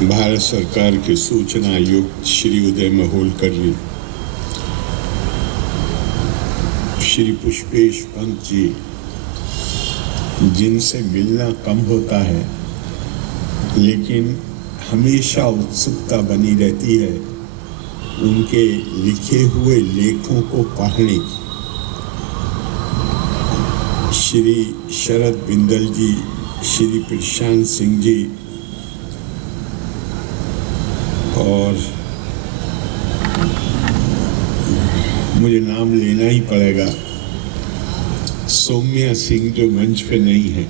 भारत सरकार के सूचना आयुक्त श्री उदय महोलकर जी, श्री पुष्पेश पंत जी, जिनसे मिलना कम होता है लेकिन हमेशा उत्सुकता बनी रहती है उनके लिखे हुए लेखों को पढ़ने की। श्री शरद बिंदल जी, श्री प्रशांत सिंह जी और मुझे नाम लेना ही पड़ेगा, सौम्या सिंह जो मंच पे नहीं है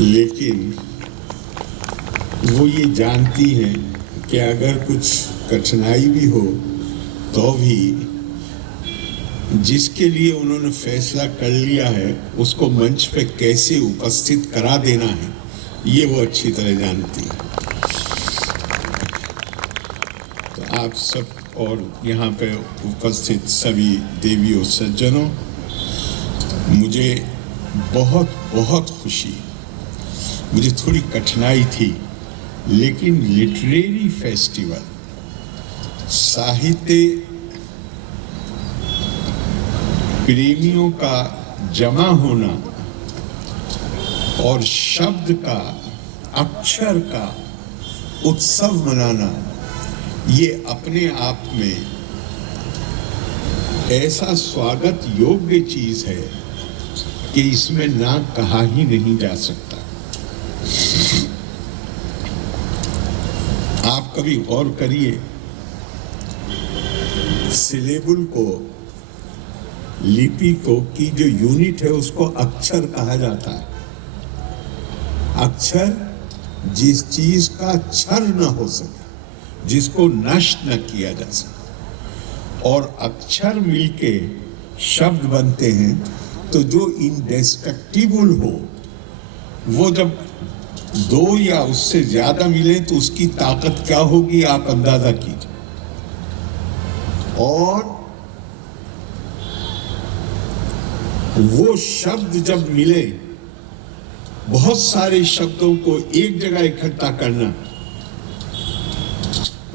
लेकिन वो ये जानती हैं कि अगर कुछ कठिनाई भी हो तो भी जिसके लिए उन्होंने फैसला कर लिया है उसको मंच पे कैसे उपस्थित करा देना है ये वो अच्छी तरह जानती है। तो आप सब और यहाँ पे उपस्थित सभी देवियों सज्जनों, मुझे बहुत बहुत खुशी, मुझे थोड़ी कठिनाई थी लेकिन लिटरेरी फेस्टिवल, साहित्य प्रेमियों का जमा होना और शब्द का, अक्षर का उत्सव मनाना, ये अपने आप में ऐसा स्वागत योग्य चीज है कि इसमें ना कहा ही नहीं जा सकता। आप कभी गौर करिए, सिलेबल को, लिपि को की जो यूनिट है उसको अक्षर कहा जाता है। अक्षर जिस चीज का क्षर न हो सके, जिसको नष्ट न किया जा सके, और अक्षर मिलके शब्द बनते हैं तो जो इंडेस्ट्रक्टिबल हो, वो जब दो या उससे ज्यादा मिले तो उसकी ताकत क्या होगी आप अंदाजा कीजिए। और वो शब्द जब मिले, बहुत सारे शब्दों को एक जगह इकट्ठा करना,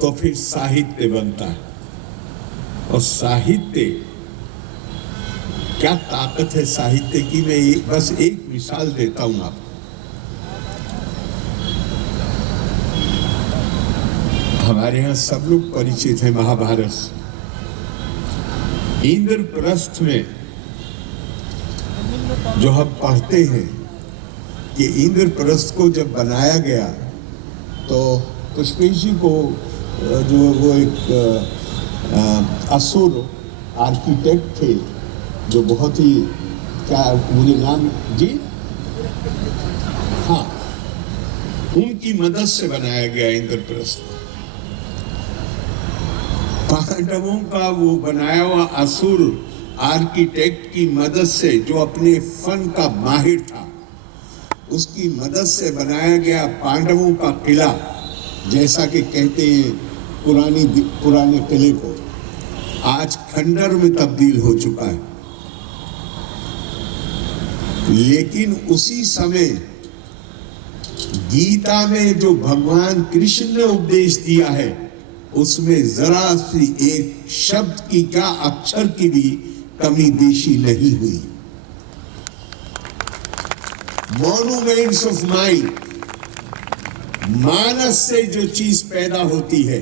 तो फिर साहित्य बनता है। और साहित्य, क्या ताकत है साहित्य की, मैं बस एक मिसाल देता हूं आपको। हमारे यहां सब लोग परिचित हैं महाभारत से। इंद्रप्रस्थ में जो हम पढ़ते हैं कि इंद्रप्रस्थ को जब बनाया गया तो पुष्पेश जी को जो वो एक असुर आर्किटेक्ट थे जो बहुत ही, क्या मुझे नाम जी, हाँ, उनकी मदद से बनाया गया इंद्रप्रस्थ। पांडवों का वो बनाया हुआ असुर आर्किटेक्ट की मदद से, जो अपने फन का माहिर था, उसकी मदद से बनाया गया पांडवों का किला, जैसा कि कहते हैं पुराने किले को, आज खंडर में तब्दील हो चुका है। लेकिन उसी समय गीता में जो भगवान कृष्ण ने उपदेश दिया है उसमें जरा सी एक शब्द की, क्या अक्षर की भी कमी बेशी नहीं हुई। मॉन्यूमेंट्स ऑफ माइंड, मानस से जो चीज पैदा होती है,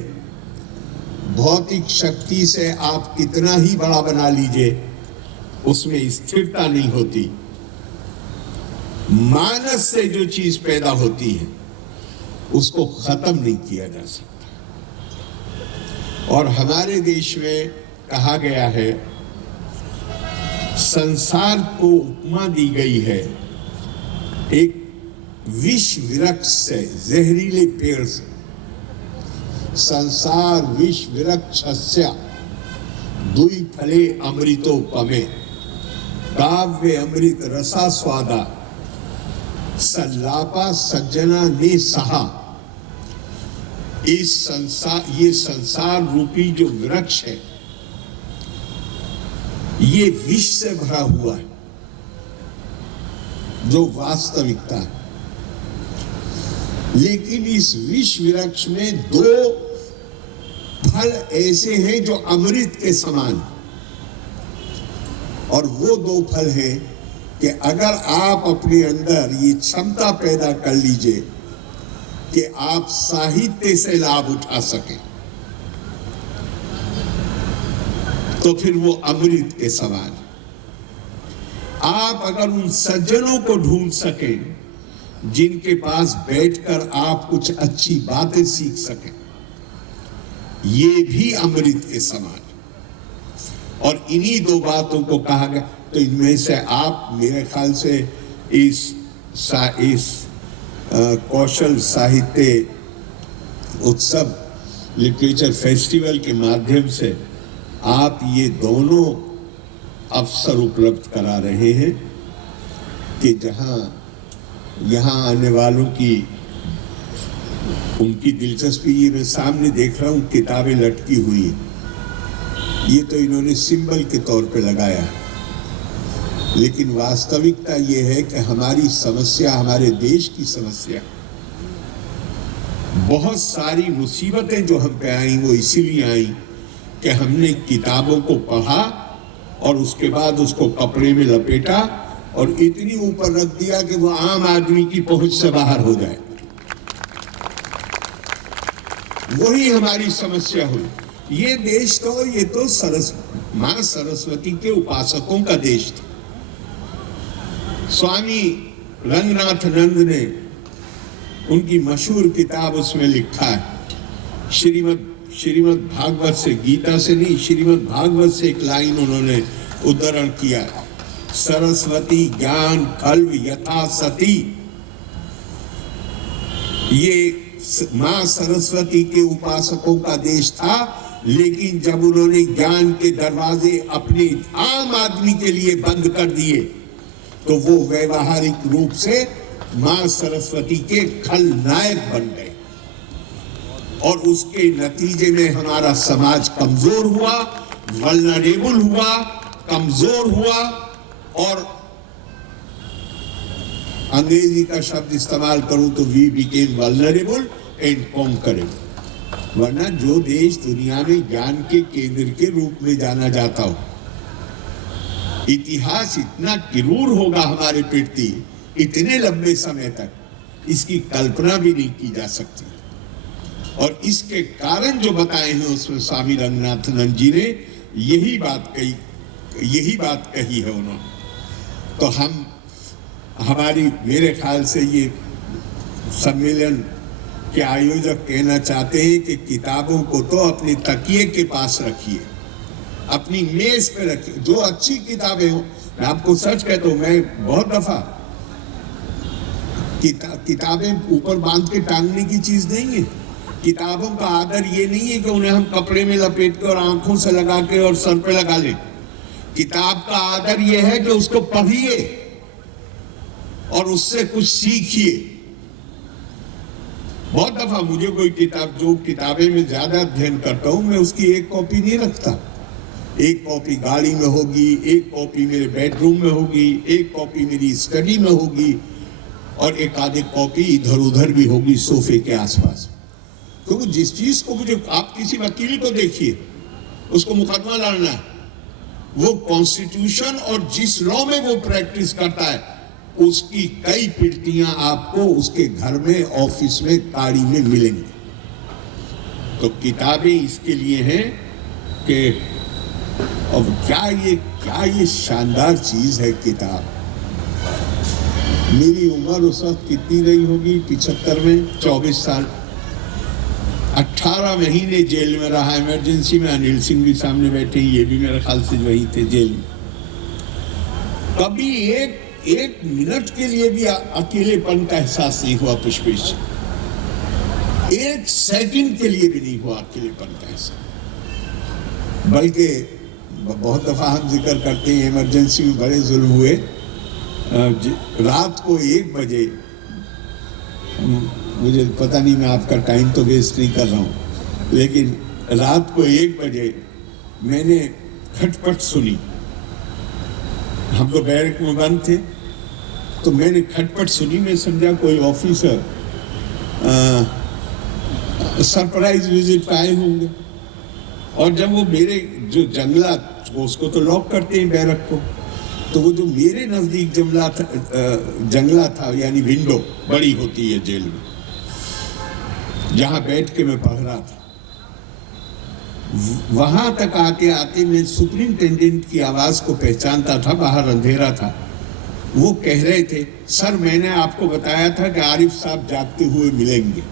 भौतिक शक्ति से आप कितना ही बड़ा बना लीजिए उसमें स्थिरता नहीं होती। मानस से जो चीज पैदा होती है उसको खत्म नहीं किया जा सकता। और हमारे देश में कहा गया है, संसार को उपमा दी गई है एक विष वृक्ष से, जहरीले पेड़ से। संसार विष वृक्षस्य दुई फले अमृतोपमे, काव्य अमृत रसा स्वादा, सल्लापा सज्जना ने सहा। इस संसार, ये संसार रूपी जो वृक्ष है ये विष से भरा हुआ है, जो वास्तविकता है। लेकिन इस विष वृक्ष में दो फल ऐसे हैं जो अमृत के समान, और वो दो फल हैं कि अगर आप अपने अंदर ये क्षमता पैदा कर लीजिए कि आप साहित्य से लाभ उठा सकें, तो फिर वो अमृत के समान। आप अगर उन सज्जनों को ढूंढ सकें जिनके पास बैठकर आप कुछ अच्छी बातें सीख सकें, ये भी अमृत के समान। और इन्हीं दो बातों को कहा गया। तो इनमें से आप मेरे ख्याल से इस कौशल साहित्य उत्सव लिटरेचर फेस्टिवल के माध्यम से आप ये दोनों अवसर उपलब्ध करा रहे हैं कि जहां यहाँ आने वालों की उनकी दिलचस्पी, ये मैं सामने देख रहा हूं किताबें लटकी हुई हैं, ये तो इन्होंने सिंबल के तौर पे लगाया, लेकिन वास्तविकता ये है कि हमारी समस्या, हमारे देश की समस्या, बहुत सारी मुसीबतें जो हम पे आई वो इसीलिए आई कि हमने किताबों को पढ़ा और उसके बाद उसको कपड़े में लपेटा और इतनी ऊपर रख दिया कि वो आम आदमी की पहुंच से बाहर हो जाए। वही हमारी समस्या हुई। ये देश तो, ये तो मां सरस्वती के उपासकों का देश था। स्वामी रंगनाथ नंद ने उनकी मशहूर किताब उसमें लिखा है, श्रीमद् भागवत से, गीता से नहीं, श्रीमद् भागवत से एक लाइन उन्होंने उद्धरण किया, सरस्वती ज्ञान कल्व यथा सती। ये मां सरस्वती के उपासकों का देश था, लेकिन जब उन्होंने ज्ञान के दरवाजे अपने आम आदमी के लिए बंद कर दिए तो वो व्यवहारिक रूप से मां सरस्वती के खलनायक बन गए, और उसके नतीजे में हमारा समाज कमजोर हुआ, वल्नरेबल हुआ, कमजोर हुआ, और अंग्रेजी का शब्द इस्तेमाल करूं तो वी बिकेम वल्नरेबल एंड कॉन्करेबल। वरना जो देश दुनिया में ज्ञान के केंद्र के रूप में जाना जाता हो, इतिहास इतना क्रूर होगा हमारे प्रति इतने लंबे समय तक, इसकी कल्पना भी नहीं की जा सकती। और इसके कारण जो बताए हैं उसमें स्वामी रंगनाथनंद जी ने यही बात कही है उन्होंने। तो हमारी मेरे ख्याल से ये सम्मेलन के आयोजक कहना चाहते हैं कि किताबों को तो अपने तकिए के पास रखिए, अपनी मेज पे रखिए, जो अच्छी किताबें हो। मैं आपको सच कहता हूं, मैं बहुत दफा किताबें ऊपर बांध के टांगने की चीज नहीं है। किताबों का आदर ये नहीं है कि उन्हें हम कपड़े में लपेट के और आंखों से लगा के और सर पे लगा लें। किताब का आदर ये है कि उसको पढ़िए और उससे कुछ सीखिए। बहुत दफा मुझे कोई किताब, जो किताबें में ज्यादा अध्ययन करता हूं, मैं उसकी एक कॉपी नहीं रखता। एक कॉपी गाड़ी में होगी, एक कॉपी मेरे बेडरूम में होगी, एक कॉपी मेरी स्टडी में होगी, और एक आधी कॉपी इधर उधर भी होगी सोफे के आसपास। क्योंकि जिस चीज को मुझे, आप किसी वकील को देखिए, उसको मुकदमा लड़ना है, वो कॉन्स्टिट्यूशन और जिस लॉ में वो प्रैक्टिस करता है उसकी कई प्रतियां आपको उसके घर में, ऑफिस में, गाड़ी में मिलेंगी। तो किताबें इसके लिए हैं कि, अब क्या ये शानदार चीज है किताब। मेरी उम्र उस वक्त कितनी रही होगी, 75 में 24 साल, 18 महीने जेल में रहा, इमरजेंसी में। अनिल सिंह भी सामने बैठे, ये भी मेरे ख्याल से वही थे जेल में। कभी एक मिनट के लिए भी अकेलेपन का एहसास नहीं हुआ पुष्पेश, एक सेकंड के लिए भी नहीं हुआ अकेलेपन का एहसास। बल्कि बहुत दफा हम जिक्र करते हैं इमरजेंसी में बड़े जुल्म हुए। रात को 1 बजे, मुझे पता नहीं, मैं आपका टाइम तो वेस्ट नहीं कर रहा हूँ, लेकिन रात को 1 बजे मैंने खटपट सुनी। हम तो बैरक में बंद थे, तो मैंने खटपट सुनी। मैं समझा कोई ऑफिसर सरप्राइज विजिट पे आए होंगे। और जब वो मेरे जो जंगला, उसको तो लॉक करते हैं बैरक को, तो वो जो मेरे नजदीक जंगला था यानी विंडो बड़ी होती है जेल में, जहां बैठ के मैं पढ़ रहा था, वहां तक आते मैं सुपरिंटेंडेंट की आवाज को पहचानता था। बाहर अंधेरा था। वो कह रहे थे, सर मैंने आपको बताया था कि आरिफ साहब जागते हुए मिलेंगे।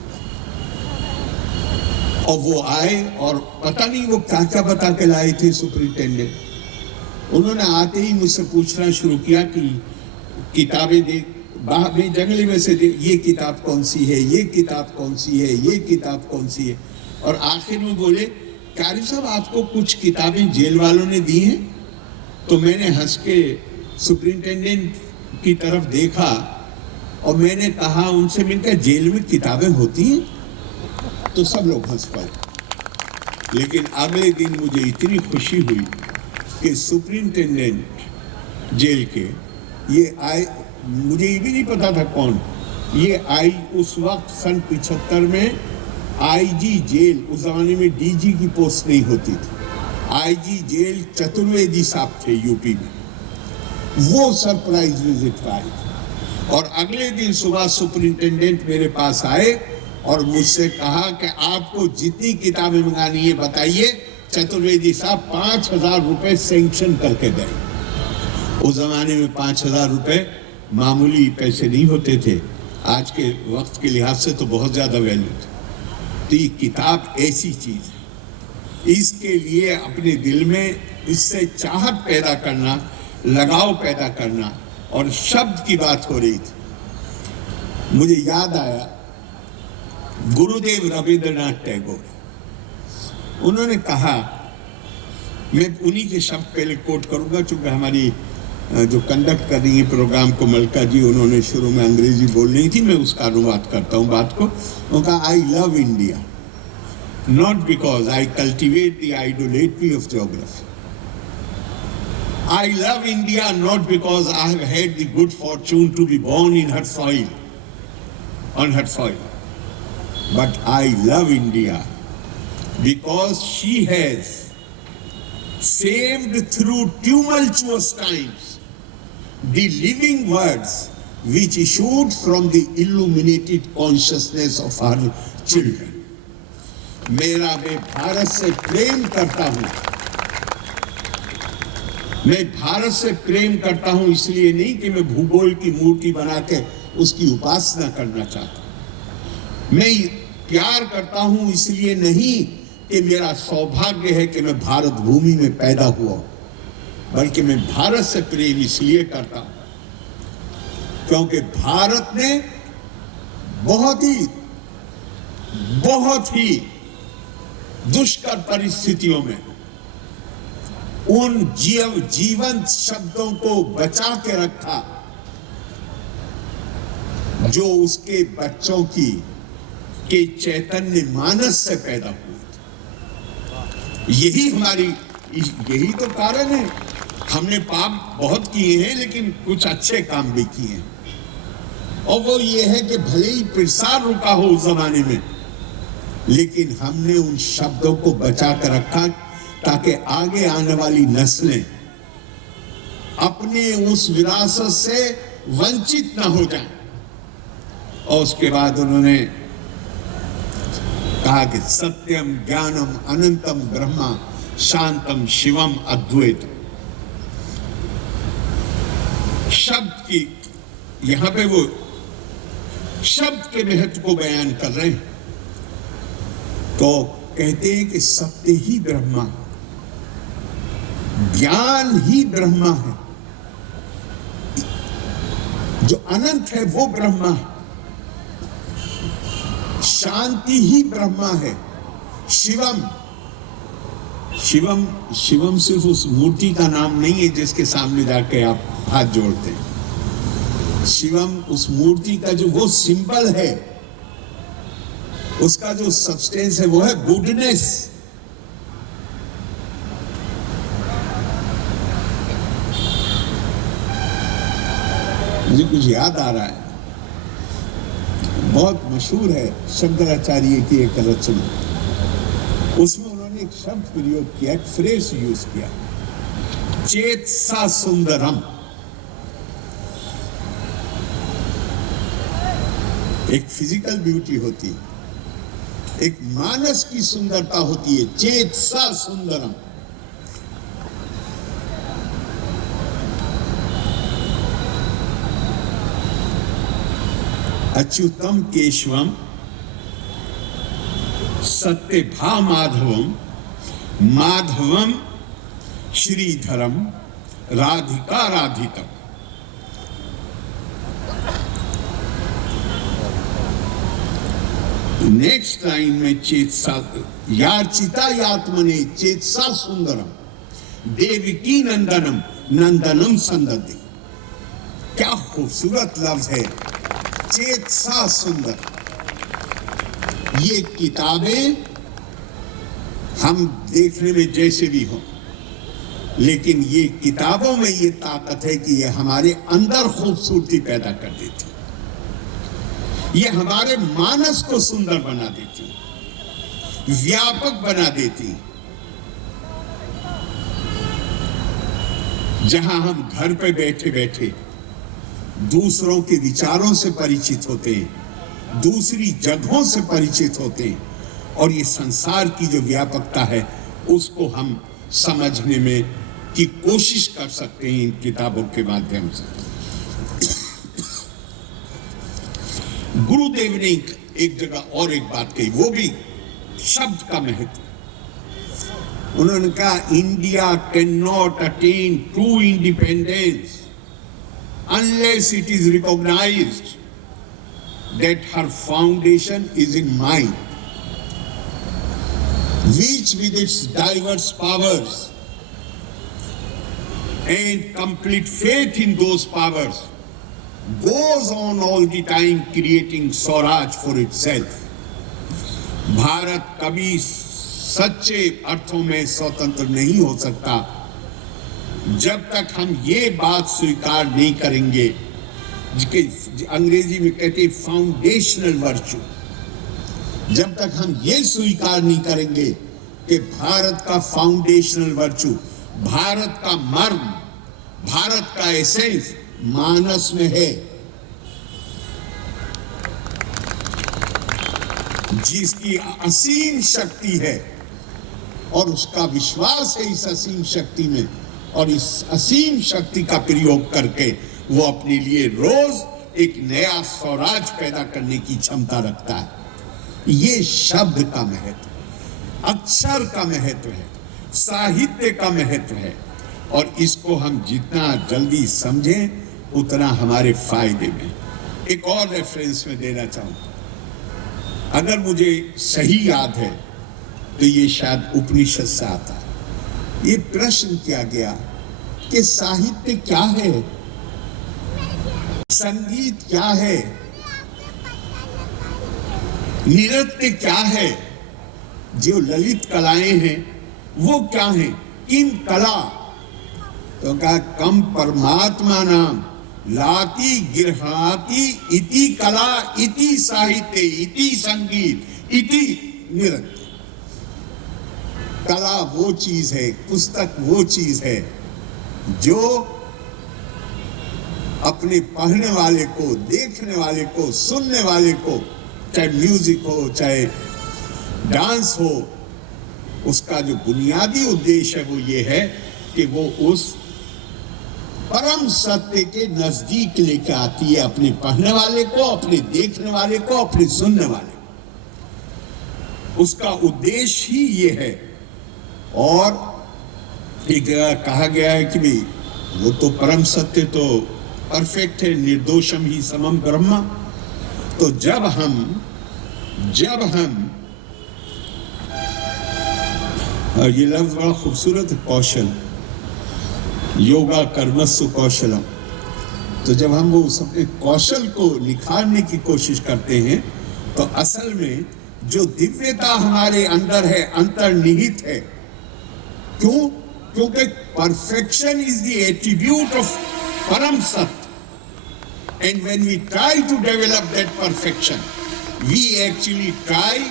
और वो आए और पता नहीं वो क्या क्या बता के लाए थे सुपरिंटेंडेंट। उन्होंने आते ही मुझसे पूछना शुरू किया कि किताबें दे, बाहर जंगले में से दे, ये किताब कौन सी है, ये किताब कौन सी है, ये किताब कौन सी है। और आखिर में बोले, आरिफ साहब आपको कुछ किताबें जेल वालों ने दी हैं? तो मैंने हंस के सुपरिंटेंडेंट की तरफ देखा और मैंने कहा उनसे, मिलकर जेल में किताबें होती हैं? तो सब लोग हंस पड़े। लेकिन अगले दिन मुझे इतनी खुशी हुई कि सुपरिंटेंडेंट जेल के ये आए, मुझे ये भी नहीं पता था कौन, ये आई उस वक्त सन 75 में आईजी जेल, उस जमाने में डीजी की पोस्ट नहीं होती थी, आईजी जेल चतुर्वेदी साहब थे यूपी में, वो सरप्राइज विजिट आए। और अगले दिन सुबह सुपरिंटेंडेंट मेरे पास आए और मुझसे कहा कि आपको जितनी किताबें मंगानी है बताइए, चतुर्वेदी साहब 5,000 रुपए सैंक्शन करके दें। उस जमाने में 5,000 रुपए मामूली पैसे नहीं होते थे, आज के वक्त के लिहाज से तो बहुत ज्यादा वैल्यू थी। तो ये किताब ऐसी चीज है, इसके लिए अपने दिल में इससे चाहत पैदा करना, लगाव पैदा करना। और शब्द की बात हो रही थी, मुझे याद आया गुरुदेव रविंद्रनाथ टैगोर, उन्होंने कहा, मैं उन्हीं के शब्द पहले कोट करूंगा क्योंकि हमारी जो कंडक्ट कर रही है प्रोग्राम को मलका जी, उन्होंने शुरू में अंग्रेजी बोल रही थी, मैं उसका अनुवाद करता हूं बात को। उन्होंने कहा, I love India not because I cultivate the idolatry of geography, I love India not because I have had the good fortune to be born in her soil, on her soil, but I love India because she has saved through tumultuous times the living words which issued from the illuminated consciousness of her children. मेरा मैं भारत से प्रेम करता हूं, मैं भारत से प्रेम करता हूं इसलिए नहीं कि मैं भूगोल की मूर्ति बना के उसकी उपासना करना चाहता। मैं प्यार करता हूं इसलिए नहीं कि मेरा सौभाग्य है कि मैं भारत भूमि में पैदा हुआ, बल्कि मैं भारत से प्रेम इसलिए करता हूं क्योंकि भारत ने बहुत ही दुष्कर परिस्थितियों में उन जीवंत शब्दों को बचा के रखा जो उसके बच्चों के चैतन्य मानस से पैदा हुए। यही तो कारण है। हमने पाप बहुत किए हैं लेकिन कुछ अच्छे काम भी किए हैं, और वो ये है कि भले ही प्रसार रुका हो उस जमाने में, लेकिन हमने उन शब्दों को बचा कर रखा ताकि आगे आने वाली नस्लें अपने उस विरासत से वंचित न हो जाएं। और उसके बाद उन्होंने कहा कि सत्यम ज्ञानम अनंतम ब्रह्मा शांतम शिवम अद्वैत। शब्द की, यहां पे वो शब्द के महत्व को बयान कर रहे हैं। तो कहते हैं कि सत्य ही ब्रह्मा, ज्ञान ही ब्रह्मा है, जो अनंत है वो ब्रह्मा है, शांति ही ब्रह्मा है, शिवम शिवम सिर्फ उस मूर्ति का नाम नहीं है जिसके सामने जाके आप हाथ जोड़ते हैं। शिवम उस मूर्ति का जो वो सिंबल है, उसका जो सब्सटेंस है वो है गुडनेस। मुझे कुछ याद आ रहा है, बहुत मशहूर है शंकराचार्य की एक रचना, उसमें उन्होंने एक शब्द प्रयोग किया, एक फ्रेज यूज किया, चेतसा सुंदरम। एक फिजिकल ब्यूटी होती है, एक मानस की सुंदरता होती है, चेतसा सुंदरम। अच्युतम केशवम सत्यभा माधवम माधवम श्रीधरम राधिका राधिकम। नेक्स्ट लाइन में चेतसा यार्चिता यात्मने चेतसा सुंदरम देवकी नंदनम नंदनम संदति। क्या खूबसूरत लफ्ज है, चेतसा सुंदर। ये किताबें हम देखने में जैसे भी हो, लेकिन ये किताबों में ये ताकत है कि ये हमारे अंदर खूबसूरती पैदा कर देती, ये हमारे मानस को सुंदर बना देती, व्यापक बना देती। जहां हम घर पे बैठे बैठे दूसरों के विचारों से परिचित होते हैं, दूसरी जगहों से परिचित होते हैं, और ये संसार की जो व्यापकता है उसको हम समझने में की कोशिश कर सकते हैं इन किताबों के माध्यम से। गुरुदेव ने एक जगह और एक बात कही, वो भी शब्द का महत्व। उन्होंने कहा, India can not attain true independence unless it is recognized that her foundation is in mind, which with its diverse powers and complete faith in those powers goes on all the time creating Swaraj for itself. Bharat कभी सच्चे अर्थों में स्वतंत्र नहीं हो सकता जब तक हम ये बात स्वीकार नहीं करेंगे, जिसके अंग्रेजी में कहते हैं फाउंडेशनल वर्च्यू। जब तक हम ये स्वीकार नहीं करेंगे कि भारत का फाउंडेशनल वर्च्यू, भारत का मर्म, भारत का एसेंस मानस में है, जिसकी असीम शक्ति है, और उसका विश्वास है इस असीम शक्ति में, और इस असीम शक्ति का प्रयोग करके वो अपने लिए रोज एक नया स्वराज पैदा करने की क्षमता रखता है। ये शब्द का महत्व, अक्षर का महत्व है, साहित्य का महत्व है, और इसको हम जितना जल्दी समझें उतना हमारे फायदे में। एक और रेफरेंस में देना चाहूंगा, अगर मुझे सही याद है तो ये शायद उपनिषद से आता है। ये प्रश्न किया गया कि साहित्य क्या है, संगीत क्या है, नृत्य क्या है, जो ललित कलाएं हैं वो क्या हैं, किन कला। तो कहा, कम परमात्मा नाम लाति गिरहाति इति कला इति साहित्य इति संगीत इति नृत्य। कला वो चीज है, पुस्तक वो चीज है जो अपने पढ़ने वाले को, देखने वाले को, सुनने वाले को, चाहे म्यूजिक हो चाहे डांस हो, उसका जो बुनियादी उद्देश्य है वो ये है कि वो उस परम सत्य के नजदीक लेके आती है अपने पढ़ने वाले को, अपने देखने वाले को, अपने सुनने वाले को। उसका उद्देश्य ही ये है। और एक कहा गया है कि भाई वो तो परम सत्य तो परफेक्ट है, निर्दोषम ही समम ब्रह्मा। तो जब हम ये लफ्ज बड़ा खूबसूरत है, कौशल, योगा कर्मसु कौशलम। तो जब हम वो अपने कौशल को निखारने की कोशिश करते हैं तो असल में जो दिव्यता हमारे अंदर है, अंतर्निहित है। क्यों? क्योंकि perfection is the attribute of परम सत्य, and when we try to develop that perfection we actually try,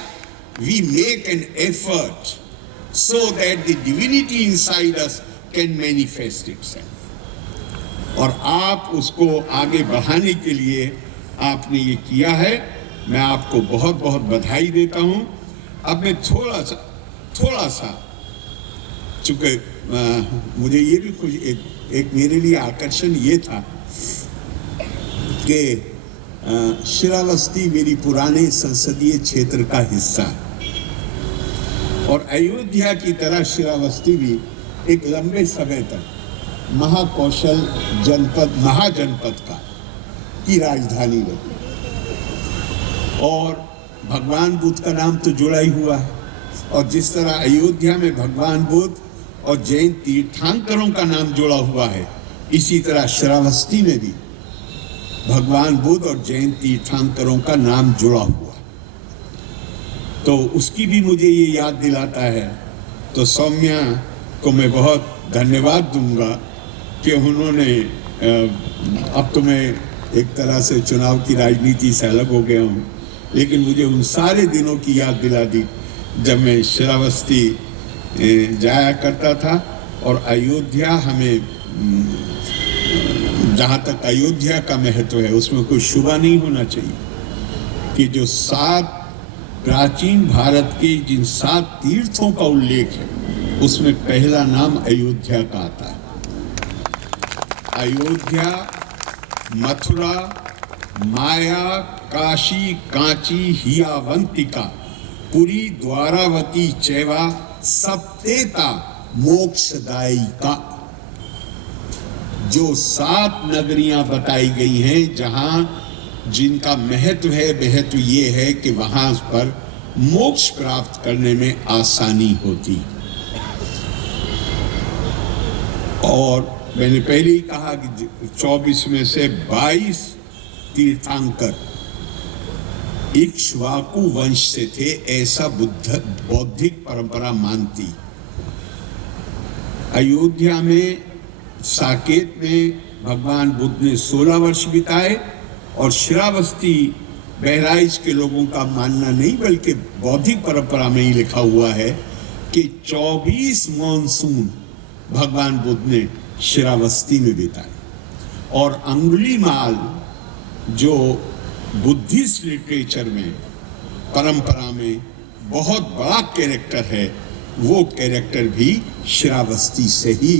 we make an effort so that the divinity inside us can manifest itself. और आप उसको आगे बढ़ाने के लिए आपने ये किया है, मैं आपको बहुत बहुत बधाई देता हूँ। अब मैं थोड़ा सा चूँकि मुझे ये भी कुछ एक मेरे लिए आकर्षण ये था कि श्रावस्ती मेरी पुराने संसदीय क्षेत्र का हिस्सा है और अयोध्या की तरह श्रावस्ती भी एक लंबे समय तक महाकौशल जनपद महाजनपद की राजधानी रही और भगवान बुद्ध का नाम तो जुड़ा ही हुआ है और जिस तरह अयोध्या में भगवान बुद्ध और जैन तीर्थंकरों का नाम जुड़ा हुआ है, इसी तरह श्रावस्ती में भी भगवान बुद्ध और जैन तीर्थंकरों का नाम जुड़ा हुआ है। तो उसकी भी मुझे ये याद दिलाता है। तो सौम्या को मैं बहुत धन्यवाद दूंगा कि उन्होंने अब तो मैं एक तरह से चुनाव की राजनीति से अलग हो गया हूँ, लेकिन मुझे उन सारे दिनों की याद दिला दी जब मैं श्रावस्ती जाया करता था और अयोध्या हमें, जहाँ तक अयोध्या का महत्व है उसमें कोई शुबा नहीं होना चाहिए कि जो 7 प्राचीन भारत के जिन 7 तीर्थों का उल्लेख है उसमें पहला नाम अयोध्या का आता है। अयोध्या, मथुरा, माया, काशी, कांची, हियावंतिका, पुरी, द्वारावती चैवा सप्तेता मोक्षदायिका, जो 7 नगरियां बताई गई हैं जहां जिनका महत्व ये है कि वहां पर मोक्ष प्राप्त करने में आसानी होती। और मैंने पहले ही कहा कि 24 में से 22 तीर्थंकर इक्ष्वाकु वंश से थे, ऐसा बौद्धिक परंपरा मानती। अयोध्या में साकेत में भगवान बुद्ध ने 16 वर्ष बिताए और श्रावस्ती बहराइच के लोगों का मानना नहीं बल्कि बौद्धिक परंपरा में ही लिखा हुआ है कि 24 मॉनसून भगवान बुद्ध ने श्रावस्ती में बिताए। और अंगुलीमाल जो बुद्धिस्ट लिटरेचर में परंपरा में बहुत बड़ा कैरेक्टर है, वो कैरेक्टर भी श्रावस्ती से ही,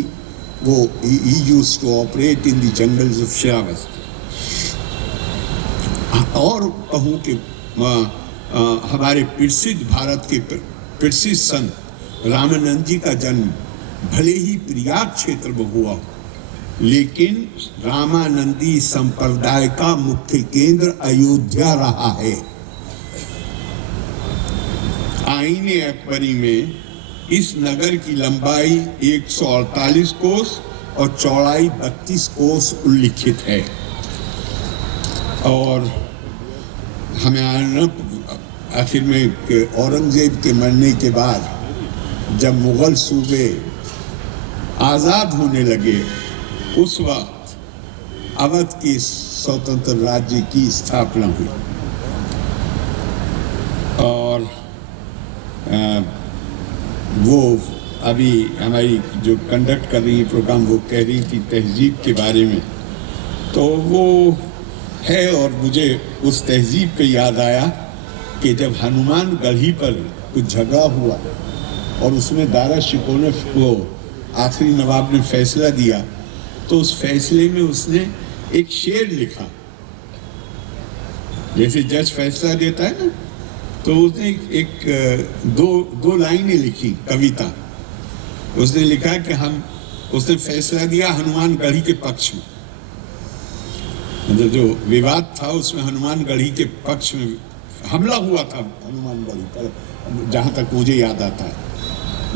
वो he used to operate in the jungles of Shravasti. और कहूँ कि हमारे प्रसिद्ध भारत के प्रसिद्ध संत रामानंद जी का जन्म भले ही प्रयाग क्षेत्र में हुआ, लेकिन रामानंदी संप्रदाय का मुख्य केंद्र अयोध्या रहा है। आईने अकबरी में इस नगर की लंबाई 148 कोस और चौड़ाई 32 कोस उल्लिखित है। और हमें आखिर में औरंगजेब के मरने के बाद जब मुगल सूबे आजाद होने लगे, उस वक्त अवध के स्वतंत्र राज्य की स्थापना हुई। और वो अभी हमारी जो कंडक्ट कर रही प्रोग्राम वो कह रही थी तहजीब के बारे में, तो वो है। और मुझे उस तहजीब पे याद आया कि जब हनुमान गढ़ी पर कुछ झगड़ा हुआ और उसमें दारा शिकोह को आखिरी नवाब ने फैसला दिया, तो उस फैसले में उसने एक शेर लिखा। जैसे जज फैसला देता है ना, तो उसने दो लाइनें लिखी कविता। उसने लिखा कि उसने फैसला दिया हनुमान गढ़ी के पक्ष में, मतलब जो विवाद था उसमें हनुमान गढ़ी के पक्ष में हमला हुआ था हनुमान गढ़ी पर, जहाँ तक मुझे याद आता है।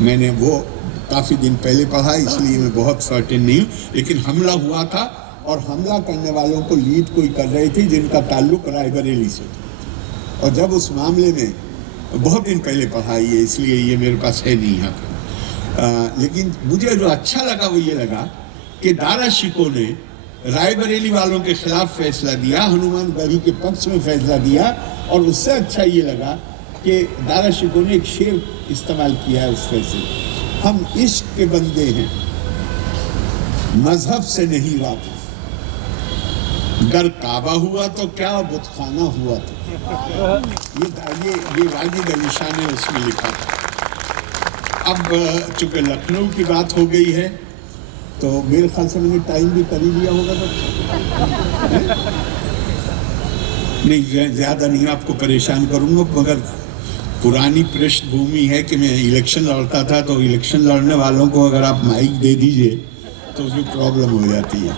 मैंने वो काफ़ी दिन पहले पढ़ा इसलिए मैं बहुत सर्टेन नहीं हूँ, लेकिन हमला हुआ था और हमला करने वालों को लीड कोई कर रहे थे जिनका ताल्लुक रायबरेली से था। और जब उस मामले में बहुत दिन पहले पढ़ा ये, इसलिए ये मेरे पास है नहीं यहाँ पर। लेकिन मुझे जो अच्छा लगा वो ये लगा कि दारा शिकोह ने रायबरेली वालों के खिलाफ फैसला दिया, हनुमानगढ़ी के पक्ष में फैसला दिया, और उससे अच्छा ये लगा कि दारा शिकोह ने एक शेर इस्तेमाल किया है उस फैसले। हम इश्क के बंदे हैं, मजहब से नहीं वाकिफ, गर काबा हुआ तो क्या बुतखाना हुआ तो। ये वाजिद अली शाह ने उसमें लिखा था। अब चूंकि लखनऊ की बात हो गई है तो मेरे ख्याल से मैंने टाइम भी कर ही लिया होगा बच्चा। नहीं, ज्यादा नहीं आपको परेशान करूंगा, मगर पुरानी पृष्ठभूमि है कि मैं इलेक्शन लड़ता था, तो इलेक्शन लड़ने वालों को अगर आप माइक दे दीजिए तो उसमें प्रॉब्लम हो जाती है।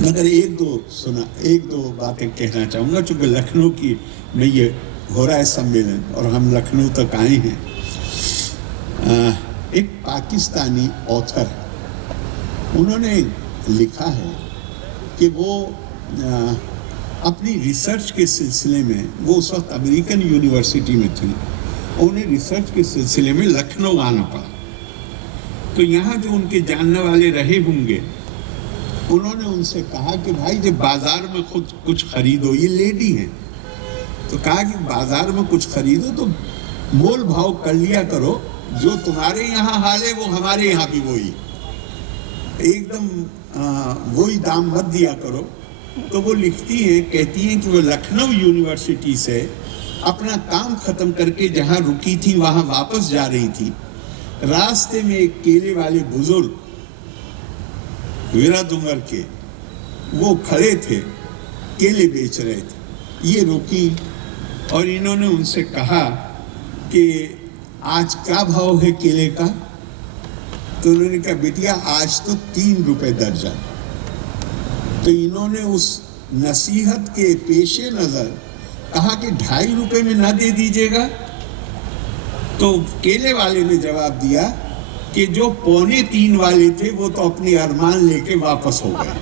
मगर एक दो बातें कहना चाहूँगा, चूँकि लखनऊ की में ये हो रहा है सम्मेलन और हम लखनऊ तक आए हैं। एक पाकिस्तानी ऑथर, उन्होंने लिखा है कि वो अपनी रिसर्च के सिलसिले में, वो उस वक्त अमेरिकन यूनिवर्सिटी में थे, उन्हें रिसर्च के सिलसिले में लखनऊ आना पड़ा। तो यहाँ जो उनके जानने वाले रहे होंगे, उन्होंने उनसे कहा कि भाई जब बाजार में खुद कुछ खरीदो, ये लेडी हैं, तो कहा कि बाजार में कुछ खरीदो तो मोल भाव कर लिया करो, जो तुम्हारे यहाँ हाल है वो हमारे यहाँ भी वही, एकदम वही दाम मत दिया करो। तो वो लिखती है, कहती हैं कि वो लखनऊ यूनिवर्सिटी से अपना काम खत्म करके जहाँ रुकी थी वहाँ वापस जा रही थी। रास्ते में एक केले वाले बुजुर्ग विराद उम्र के वो खड़े थे, केले बेच रहे थे। ये रुकी और इन्होंने उनसे कहा कि आज क्या भाव है केले का? तो उन्होंने कहा बिटिया आज तो 3 रुपए दर्जन। तो इन्होंने उस नसीहत के पेशे नजर कहा कि 2.5 रुपए में ना दे दीजिएगा? तो केले वाले ने जवाब दिया कि जो 2.25 वाले थे वो तो अपनी अरमान लेके वापस हो गए।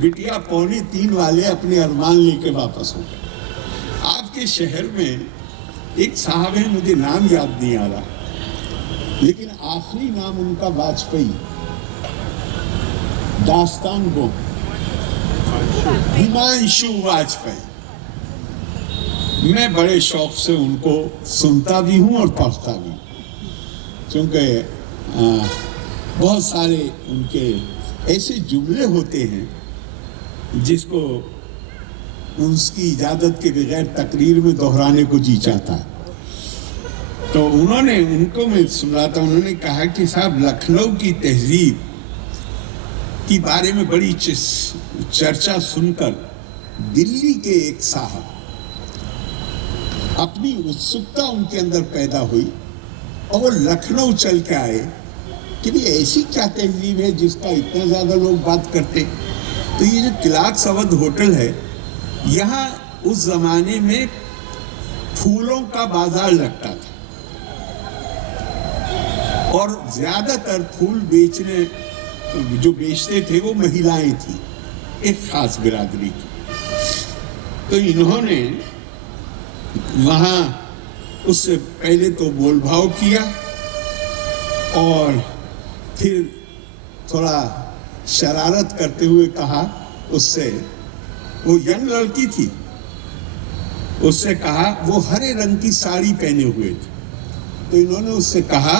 बिटिया 2.25 वाले अपने अरमान लेके वापस हो गए। आपके शहर में एक साहब है, मुझे नाम याद नहीं आ रहा, लेकिन आखिरी नाम उनका वाजपेयी, दास्तान गो, हिमांशु वाजपेयी। मैं बड़े शौक से उनको सुनता भी हूँ और पढ़ता भी, क्योंकि बहुत सारे उनके ऐसे जुमले होते हैं जिसको उसकी इजाजत के बगैर तकरीर में दोहराने को जी चाहता है। तो उनको मैं सुन रहा था, उन्होंने कहा कि साहब लखनऊ की तहजीब के बारे में बड़ी चर्चा सुनकर दिल्ली के एक साहब, अपनी उत्सुकता उनके अंदर पैदा हुई और वो लखनऊ चल के आए कि भाई ऐसी क्या तहजीब है जिसका इतना ज़्यादा लोग बात करते। तो ये जो किलाक्स अवध होटल है, यहाँ उस ज़माने में फूलों का बाजार लगता था और ज़्यादातर फूल जो बेचते थे वो महिलाएं थी, एक खास बिरादरी की। तो इन्होंने वहाँ उससे पहले तो मोलभाव किया और फिर थोड़ा शरारत करते हुए कहा उससे, वो यंग लड़की थी, उससे कहा, वो हरे रंग की साड़ी पहने हुए थे, तो इन्होंने उससे कहा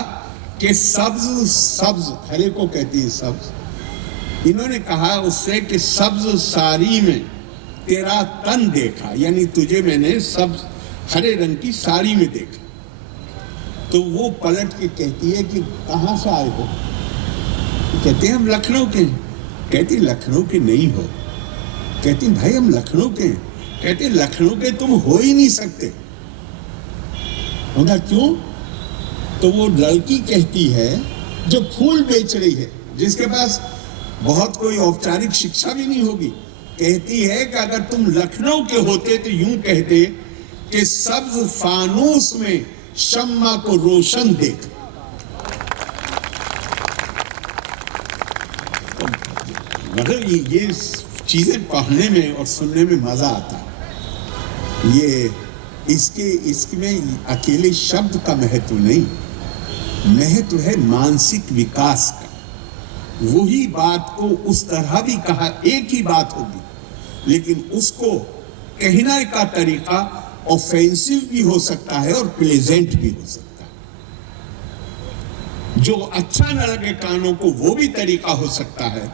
कि सब्ज हरे को कहती है सब्ज। इन्होंने कहा उससे कि सब्ज साड़ी में तेरा तन देखा, यानी तुझे मैंने सब्ज हरे रंग की साड़ी में देखा। तो वो पलट के कहती है कि कहाँ से आए हो? कहते हैं हम लखनऊ के। कहती लखनऊ के नहीं हो। कहती भाई हम लखनऊ के। कहते लखनऊ के तुम हो ही नहीं सकते। उनका क्यों? तो वो लड़की कहती है जो फूल बेच रही है, जिसके पास बहुत कोई औपचारिक शिक्षा भी नहीं होगी, कहती है कि अगर तुम लखनऊ के होते तो यूं कहते कि सब्ज फानूस में शम्मा को रोशन देख। मतलब ये चीजें पढ़ने में और सुनने में मजा आता है। ये इसमें अकेले शब्द का महत्व नहीं, महत्व है मानसिक विकास का। वही बात को उस तरह भी कहा, एक ही बात होगी लेकिन उसको कहने का तरीका ऑफेंसिव भी हो सकता है और प्लेजेंट भी हो सकता है। जो अच्छा न लगे कानों को वो भी तरीका हो सकता है,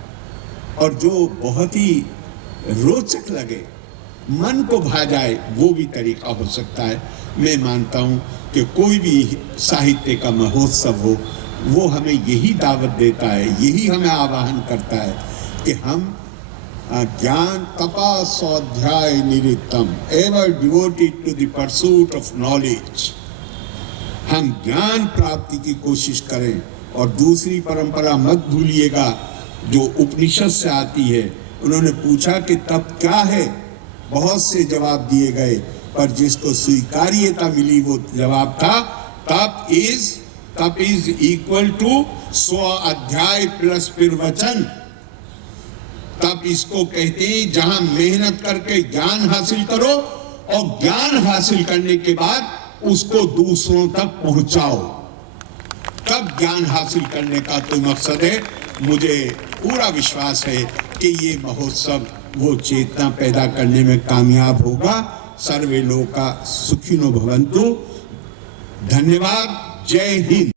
और जो बहुत ही रोचक लगे, मन को भा जाए, वो भी तरीका हो सकता है। मैं मानता हूं कि कोई भी साहित्य का महोत्सव हो, वो हमें यही दावत देता है, यही हमें आह्वान करता है कि हम ज्ञान तपा स्वाध्याय निरितम ever devoted to the pursuit of knowledge. हम ज्ञान प्राप्ति की कोशिश करें। और दूसरी परंपरा मत भूलिएगा जो उपनिषद से आती है। उन्होंने पूछा कि तप क्या है, बहुत से जवाब दिए गए, पर जिसको स्वीकार्यता मिली वो जवाब था तप इज इक्वल टू 100 अध्याय प्लस प्रवचन। तप इसको कहते हैं जहां मेहनत करके ज्ञान हासिल करो और ज्ञान हासिल करने के बाद उसको दूसरों तक पहुंचाओ, तब ज्ञान हासिल करने का तो मकसद है। मुझे पूरा विश्वास है कि ये महोत्सव वो चेतना पैदा करने में कामयाब होगा। सर्वे लोका सुखिनो भवन्तु। धन्यवाद। जय हिंद।